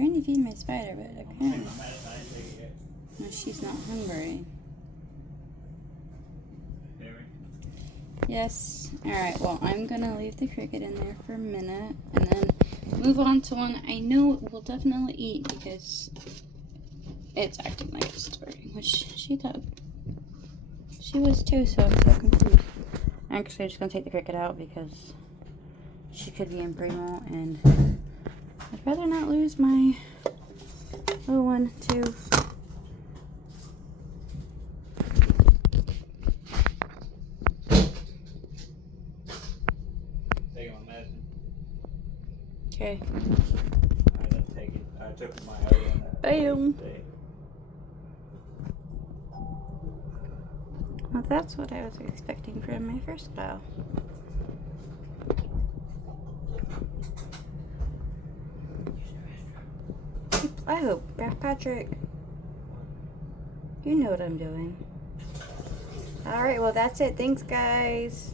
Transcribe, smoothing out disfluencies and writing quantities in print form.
trying to feed my spider, but I can't. No, she's not hungry. Yes. Alright, well, I'm gonna leave the cricket in there for a minute and then move on to one I know it will definitely eat because it's acting like it's starving, which she thought she was too, so I'm so confused. Actually, I'm just gonna take the cricket out because she could be in Primo, and I'd rather not lose my little one too. Okay. I didn't take it. I took my other one. Bam. Well, that's what I was expecting from my first bow. I hope, Patrick, you know what I'm doing. Alright, well that's it. Thanks, guys.